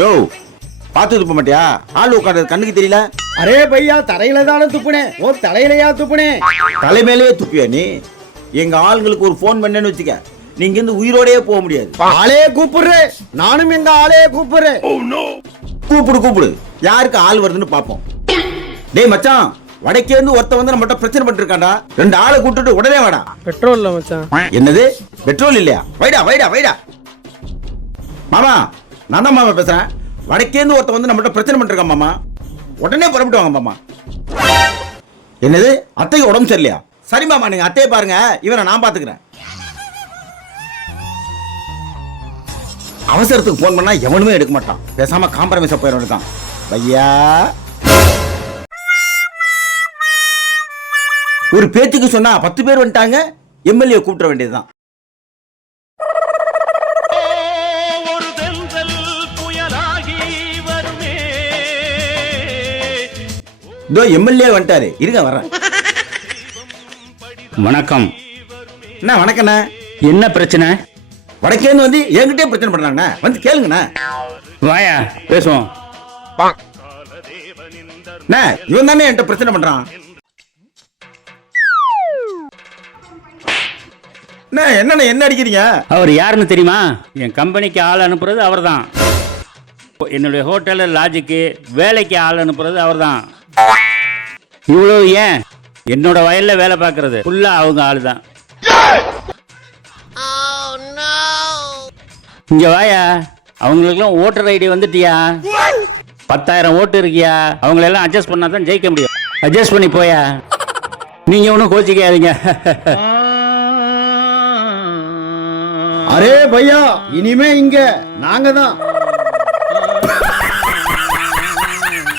யோ பார்த்து துப்ப மாட்டியா? ஆள் உட்கார்றது கண்ணுக்கு தெரியல? அரே பையா, தரையில தானே துப்புனேன். ஓ தலையிலையா துப்புனேன்? தலைமையிலேயே துப்பியா நீ? எங்க ஆளுங்களுக்கு ஒரு போன் பண்ணேன்னு வச்சுக்க, நீங்க இருந்து உயிரோடயே போக முடியாது. ஆளே கூப்பிடுறேன், நானும் எங்க ஆளே கூப்பிடுறேன். கூப்பிடு கூப்பிடு, யாருக்கு ஆள் வருதுன்னு பாப்போம். டேய் மச்சான், வடக்கே இருந்து ஒருத்த வந்து நம்மகிட்ட பிரச்சனை பண்ணிட்டு இருக்காண்டா. 2 ஆளை கூட்டிட்டு உடனே வாடா. பெட்ரோல் இல்ல மச்சான். என்னது பெட்ரோல் இல்லையா? வைடா வைடா வைடா. மாமா, நான் தான் மாமா பேசுறேன். வடக்கே இருந்து ஒருத்த வந்து நம்மகிட்ட பிரச்சனை பண்ணிட்டு இருக்கான் மாமா. உடனே புறப்பட்டு வாங்க மாமா. என்னது அத்தைக்கு உடம்பு சரியில்லையா? சரி மாமா, நீங்க அத்தையை பாருங்க, இவனை நான் பாத்துக்கிறேன். அவசரத்துக்கு போன் பண்ணா எவனுமே எடுக்க மாட்டான். பேசாம காம்ப்ரமைஸ் போயிடும் இருக்கான். ஐயா, ஒரு பேச்சுக்கு சொன்னா 10 பேர் வந்துட்டாங்க. எம்எல்ஏ கூப்பிட வேண்டியதுதான். இதோ எம்எல்ஏ வந்துட்டாரு, இருங்க வரேன். வணக்கம். என்ன வணக்கண்ணே? என்ன பிரச்சனை? வடக்கேந்து வந்து என்கிட்டே பிரச்சனை பண்றாங்கண்ணே, வந்து கேளுங்கண்ணே. வாயா பேசுவோம். இவன் தானே என்கிட்ட பிரச்சனை பண்றான். என்ன என்ன அடிக்கிறீங்க? அவர் யாருன்னு தெரியுமா? என் கம்பெனிக்கு ஆள் அனுப்புறது அவர் தான். என்னுடைய ஹோட்டலில் லாட்ஜுக்கு வேலைக்கு ஆள் அனுப்புறது அவர் தான். இவ்வளவு ஏன், என்னோட வயல்ல வேலை பார்க்கறது ஃபுல்லா அவங்க ஆளு தான். இங்க வாயா, அவங்களுக்கெல்லாம் ஓட்டர் ஐடி வந்துட்டியா? 10,000 ஓட்டு இருக்கியா? அவங்களெல்லாம் அட்ஜஸ்ட் பண்ணா தான் ஜெயிக்க முடியும். அட்ஜஸ்ட் பண்ணி போயா. நீங்க ஒன்றும் கோச்சிக்காதீங்க. அரே பையா, இனிமே இங்க நாங்க தான்.